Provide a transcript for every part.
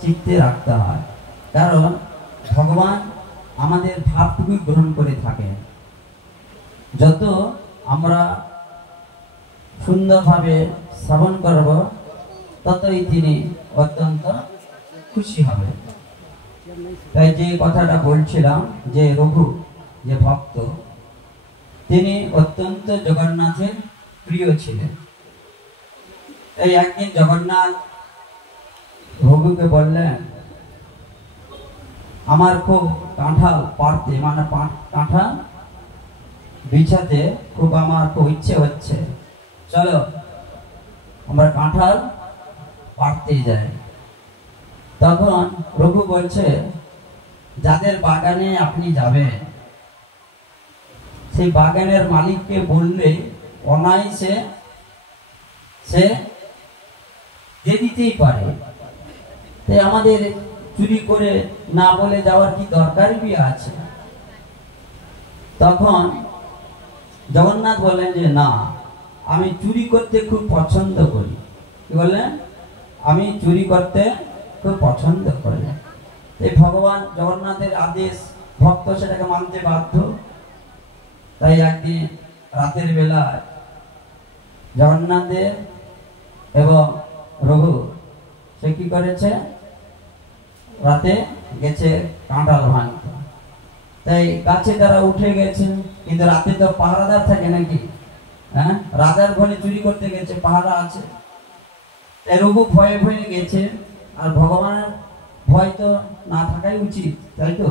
চিত্তে রাখতে হয়, কারণ ভগবান আমাদের ভাবটুকু গ্রহণ করে থাকেন। যত আমরা সুন্দরভাবে শ্রবণ করব ততই তিনি অত্যন্ত খুশি হবে। তাই যে কথাটা বলছিলাম যে রঘু যে ভক্ত, তিনি অত্যন্ত জগন্নাথের প্রিয় ছিলেন। তাই একদিন জগন্নাথ রঘুকে বললেন, আমার খুব কাঁঠাল পাড়তে মানে কাঁঠাল বিছাতে খুব আমার খুব ইচ্ছে হচ্ছে, চলো আমরা কাঁঠাল পাড়তে যাই। তখন রঘু বলছে, যাদের বাগানে আপনি যাবেন সেই বাগানের মালিককে বললে অনায়াসে সে দিয়ে দিতেই পারে, তাই আমাদের চুরি করে না বলে যাওয়ার কি দরকারই আছে। তখন জগন্নাথ বললেন যে না, আমি চুরি করতে খুব পছন্দ করি। কি বললেন? আমি চুরি করতে খুব পছন্দ করি। এই ভগবান জগন্নাথের আদেশ, ভক্ত সেটাকে মানতে বাধ্য। তাই একদিন রাতের বেলা জগন্নাথের এবং রঘু সে কি করেছে, রাতে গেছে কাঁঠাল ভাঙতে। তাই গাছে তারা উঠে গেছে, কিন্তু রাতে তো পাহারাদার থাকে নাকি, হ্যাঁ, রাজার ঘরে চুরি করতে গেছে, পাহারা আছে। তাই রঘু ভয়ে ভয়ে গেছে, আর ভগবানের ভয় তো না থাকাই উচিত, তাই তো?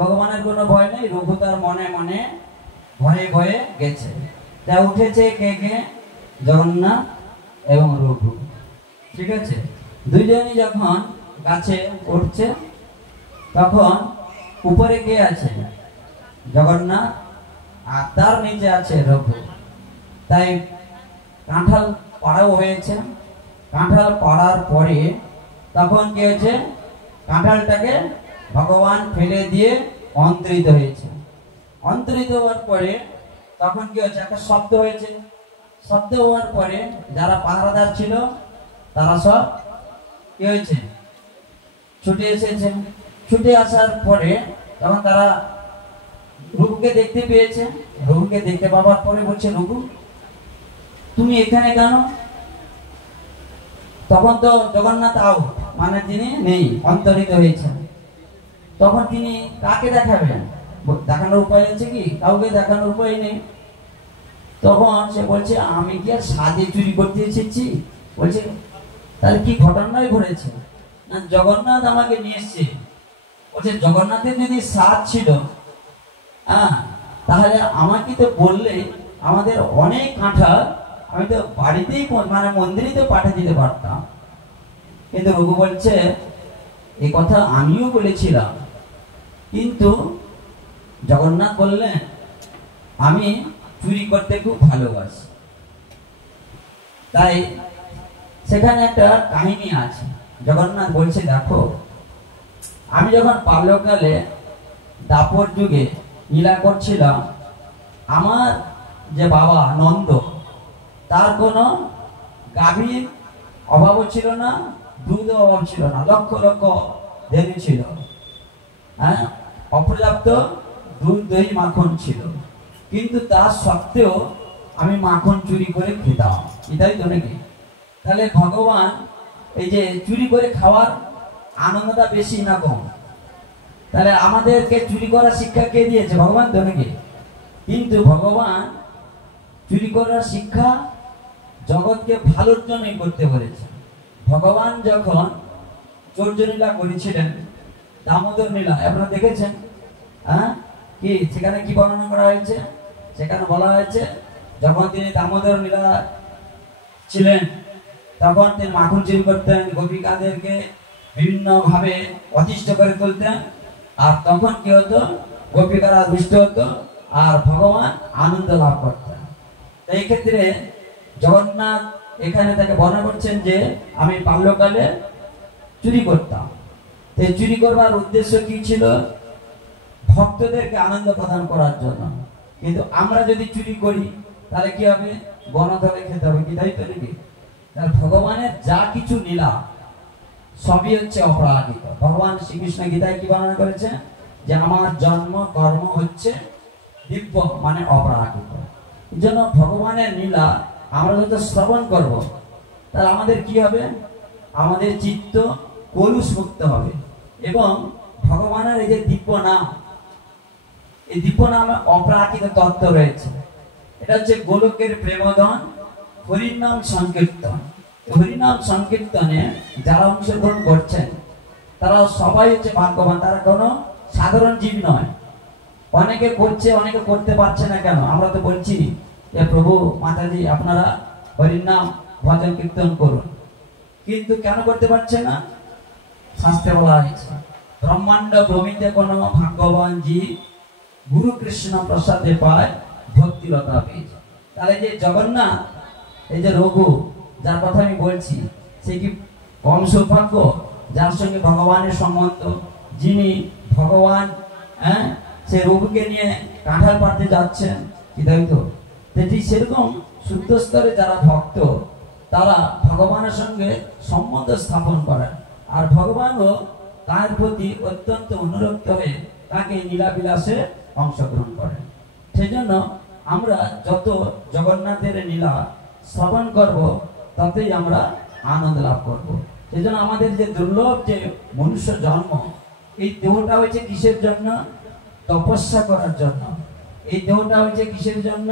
ভগবানের কোনো ভয় নেই, রঘু তার মনে মনে ভয়ে ভয়ে গেছে। তা উঠেছে কে কে? জগন্নাথ এবং রঘু, ঠিক আছে। দুইজনই যখন গাছে উঠছে তখন উপরে কে আছে? জগন্নাথ, আর তার নিচে আছে রঘু। তাই কাঁঠাল পাড়াও হয়েছে। কাঁঠাল পাড়ার পরে তখন কি হয়েছে, কাঁঠালটাকে ভগবান ফেলে দিয়ে অন্তরিত হয়েছে। অন্তরিত হওয়ার পরে তখন কি হয়েছে, একটা শব্দ হয়েছে। শব্দ হওয়ার পরে যারা পাহারাদার ছিল তারা সব কি হয়েছে, ছুটে এসেছে। ছুটে আসার পরে তখন তারা রঘুকে দেখতে পেয়েছে। রঘুকে দেখতে পাওয়ার পরে বলছে, রঘু তুমি এখানে কেন? তখন তো জগন্নাথ আউট, মানে তিনি নেই, অন্তরিত হয়েছেন। তখন তিনি কাকে দেখাবেন? দেখানোর উপায় আছে কি? কাউকে দেখানোর উপায় নেই। তখন সে বলছে, আমি কি আর সাজে চুরি করতে এসেছি? বলছে, তাহলে কি ঘটনাই ঘটেছে? না, জগন্নাথ আমাকে নিয়ে এসছে। বলছে, জগন্নাথের যদি সাজ ছিল, হ্যাঁ, তাহলে আমাকে তো বললে আমাদের অনেক কাঁঠাল আমি তো বাড়িতেই মানে মন্দিরেই তো পাঠিয়ে দিতে পারতাম। কিন্তু রঘু বলছে, এই কথা আমিও বলেছিলাম, কিন্তু জগন্নাথ বললেন আমি চুরি করতে খুব ভালোবাসি। তাই সেখানে একটা কাহিনী আছে। জগন্নাথ বলছে, দেখো আমি যখন বাল্যকালে দাপর যুগে লীলা করছিলাম, আমার যে বাবা নন্দ, তার কোনো গাভীর অভাবও ছিল না, দুধও অভাব ছিল না, লক্ষ লক্ষ ধেনু ছিল, হ্যাঁ, অপর্যাপ্ত দুধ দই মাখন ছিল। কিন্তু তার সত্ত্বেও আমি মাখন চুরি করে খেতাম, এটাই তো নাকি? তাহলে ভগবান এই যে চুরি করে খাওয়ার আনন্দটা বেশি না কম? তাহলে আমাদেরকে চুরি করার শিক্ষা কে দিয়েছে? ভগবান তো নাকি? কিন্তু ভগবান চুরি করার শিক্ষা জগৎকে ভালোর জন্যই করতে বলেছে। ভগবান যখন চৌর্যলীলা করেছিলেন, দামোদর লীলা আপনারা দেখেছেন, হ্যাঁ, কি সেখানে কি বর্ণনা করা হয়েছে? সেখানে বলা হয়েছে, যখন তিনি দামোদর লীলা ছিলেন তখন তিনি মাখন চুরি করতেন, গোপিকাদেরকে বিভিন্ন ভাবে অতিষ্ঠ করে তুলতেন, আর তখন কি হতো, গোপিকারা দুষ্ট হতো আর ভগবান আনন্দ লাভ করতেন। এই ক্ষেত্রে জগন্নাথ এখানে তাকে বর্ণনা করছেন যে আমি বাল্যকালে চুরি করতাম। এই চুরি করবার উদ্দেশ্য কি ছিল? ভক্তদেরকে আনন্দ প্রদান করার জন্য। কিন্তু আমরা যদি চুরি করি তাহলে কি হবে? বনধরে খেতে হবে, কি তাই তো নাকি? ভগবানের যা কিছু লীলা সবই হচ্ছে অপরাজিত। ভগবান শ্রীকৃষ্ণ গীতায় কি বর্ণনা করেছে, যে আমার জন্ম কর্ম হচ্ছে দিব্য, মানে অপরাজিত। এই জন্য ভগবানের লীলা আমরা যত শ্রবণ করব, তাহলে আমাদের কি হবে, আমাদের চিত্ত কলুষ মুক্ত হবে। এবং ভগবানের এই যে দিব্য নাম, এই দিব্য নামে অপ্রাকৃত তত্ত্ব রয়েছে। এটা হচ্ছে গোলকের প্রেমধন হরিনাম সংকীর্তন। হরিনাম সংকীর্তনে যারা অংশগ্রহণ করছেন তারা সবাই হচ্ছে ভাগ্যবান, তারা কোনো সাধারণ জীব নয়। অনেকে করছে, অনেকে করতে পারছে না। কেন? আমরা তো বলছি যে প্রভু মাতাজি আপনারা হরিনাম ভজন কীর্তন করুন, কিন্তু কেন করতে পারছে না? শাস্ত্রে বলা হয়েছে ব্রহ্মাণ্ড ভূমিতে কোনো ভাগ্যবান জীব গুরু কৃষ্ণ প্রসাদে পায় ভক্তিলতা পেয়েছে। তাহলে যে জগন্নাথ, এই যে রঘু যার কথা আমি বলছি, সে কি কম সৌভাগ্য? যার সঙ্গে ভগবানের সম্বন্ধ, যিনি ভগবান সে রঘুকে নিয়ে কাঁঠাল পাড়তে যাচ্ছেন, কি তাই তো? ঠিক সেরকম শুদ্ধ স্তরে যারা ভক্ত, তারা ভগবানের সঙ্গে সম্বন্ধ স্থাপন করেন, আর ভগবানও তার প্রতি অত্যন্ত অনুরক্ত হয়ে তাকে লীলাবিলাসে অংশগ্রহণ করেন। সেই জন্য আমরা যত জগন্নাথের লীলা শ্রবণ করব, ততই আমরা আনন্দ লাভ করব। সেই জন্য আমাদের যে দুর্লভ যে মনুষ্য জন্ম, এই দেহটা হয়েছে কিসের জন্য? তপস্যা করার জন্য। এই দেহটা হয়েছে কিসের জন্য?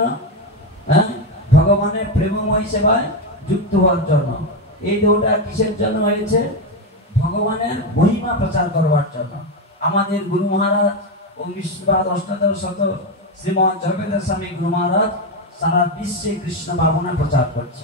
ভগবানের প্রেমময় সেবায় যুক্ত হওয়ার জন্য। এই দেহটা কিসের জন্য হয়েছে? ভগবানের মহিমা প্রচার করবার জন্য। আমাদের গুরু মহারাজ ও বিশ্ববাদ অষ্টাদশ শত শ্রীমৎ জগন্নাথ স্বামী গুরু মহারাজ সারা বিশ্বে কৃষ্ণ ভাবনা প্রচার করছে।